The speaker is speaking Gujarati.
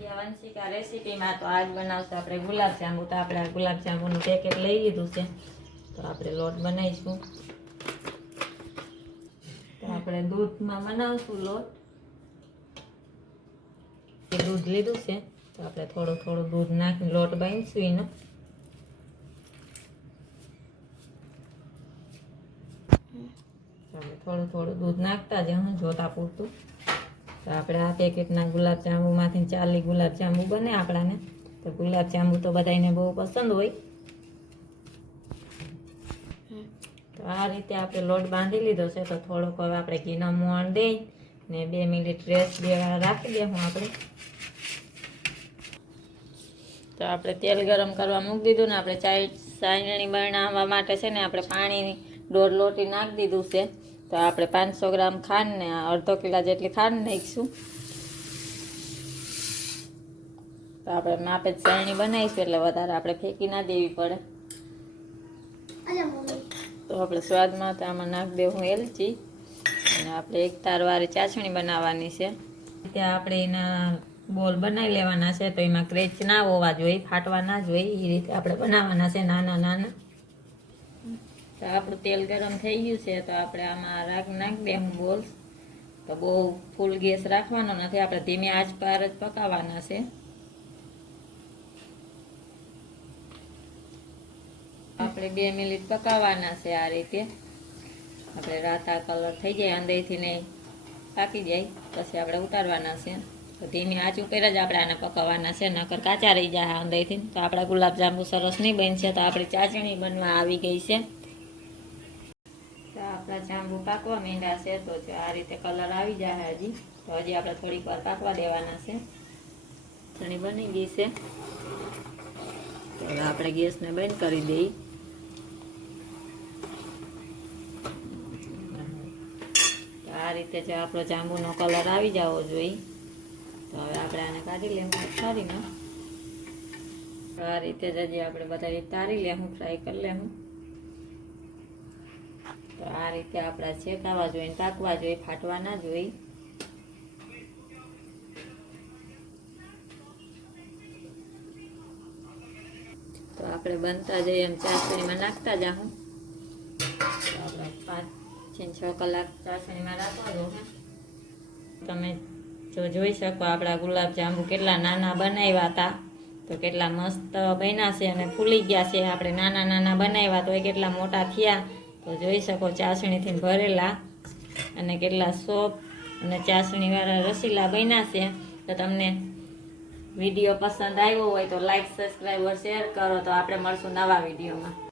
ગયા વંશિકા રેસીપીમાં. તો આજ બનાવશું આપણે ગુલાબજાંબુ. તો આપણે આ ગુલાબજાંબુનું પેકેટ લઈ લીધું છે. તો આપણે લોટ બનાવીશું. તો આપણે દૂધમાં બનાવશું લોટ. દૂધ લીધું છે તો આપણે થોડું દૂધ નાખીને લોટ બાંધીશું એનો. થોડું દૂધ નાખતા જ હું જોતા પૂરતું. તો આપણે આ પેકેટના ગુલાબજાંબુમાંથી 40 ગુલાબજાંબુ બને આપણાને. તો ગુલાબજાંબુ તો બધાને બહુ પસંદ હોય. તો આ રીતે આપણે લોટ બાંધી લીધો છે. તો થોડોક હવે આપણે ઘીનો મોણ દઈ ને 2 મિનિટ રેસ્ટ દેવા રાખી દઈશું આપણે. તો આપણે તેલ ગરમ કરવા મૂકી દીધું ને આપણે ચાયણી બનાવવા માટે છે ને આપણે પાણીની 1.5 લોટી નાખી દીધું છે. તો આપણે 500 ગ્રામ ખાંડ ને અડધો કિલો જેટલી ખાંડ નાખીશું. તો આપણે માપે ચાયણી બનાવીશું એટલે વધારે આપણે ફેંકી ના દેવી પડે. તો આપણે સ્વાદમાં તો આમાં નાખી દેવું એલચી. અને આપણે 1 તારવાળી ચાસણી બનાવવાની છે. ત્યાં આપણે એના બોલ બનાવી લેવાના છે. તો એમાં ક્રેચ ના હોવા જોઈએ, ફાટવા ના જોઈએ, એ રીતે આપણે બનાવવાના છે નાના. તો આપણું તેલ ગરમ થઈ ગયું છે. તો આપણે આમાં નાખી દઈએ બોલ. તો બહુ ફૂલ ગેસ રાખવાનો નથી, આપણે ધીમી આંચ પર જ પકાવવાના છે. આપણે 2 મિનિટ પકાવવાના છે. આ રીતે આપણે રાતા કલર થઈ જાય, અંદરથી ને પાકી જાય પછી આપણે ઉતારવાના છે. તો ધીમી આંચ ઉપર જ આપણે આને પકાવવાના છે, નકર કાચા રહી જાય અંદરથી. તો આપણા ગુલાબજાંબુ સરસ નહીં બનશે. તો આપણી ચાસણી બનવા આવી ગઈ છે. તો આપણા જાંબુ પાકવા માંડ્યા છે. તો આ રીતે કલર આવી જાય હજી. તો હજી આપણે થોડીક વાર પાકવા દેવાના છે. ચણી બની ગઈ છે. તો હવે આપણે ગેસને બંધ કરી દઈએ. આ રીતે જો આપણો જાંબુનો કલર આવી જવો જોઈએ. તો હવે આપણે આને કાઢી લેવું ફરીને. તો આ રીતે જ હજી આપણે બધા તારી લેવું, ફ્રાય કરી લેવું. તો આ રીતે આપણા શેકાવા જોઈએ, પાકવા જોઈએ, ફાટવા ના જોઈએ. તો આપણે બનતા જઈએ એમ ચાસણીમાં નાખતા જાઉં. તો આપણે 5-6 કલાક ચાસણીમાં રાખવા દો. તમે જો જોઈ શકો આપણા ગુલાબજાંબુ કેટલા નાના બનાવ્યા હતા. તો કેટલા મસ્ત બન્યા છે અને ફૂલી ગયા છે. આપણે નાના બનાવ્યા તો એ કેટલા મોટા થયા. તો જોઈ શકો ચાસણીથી ભરેલા અને કેટલા સોફ્ટ અને ચાસણીવાળા રસીલા બન્યા છે. તો તમને વિડીયો પસંદ આવ્યો હોય તો લાઈક, સબસ્ક્રાઈબ, શેર કરો. તો આપણે મળશું નવા વિડીયોમાં.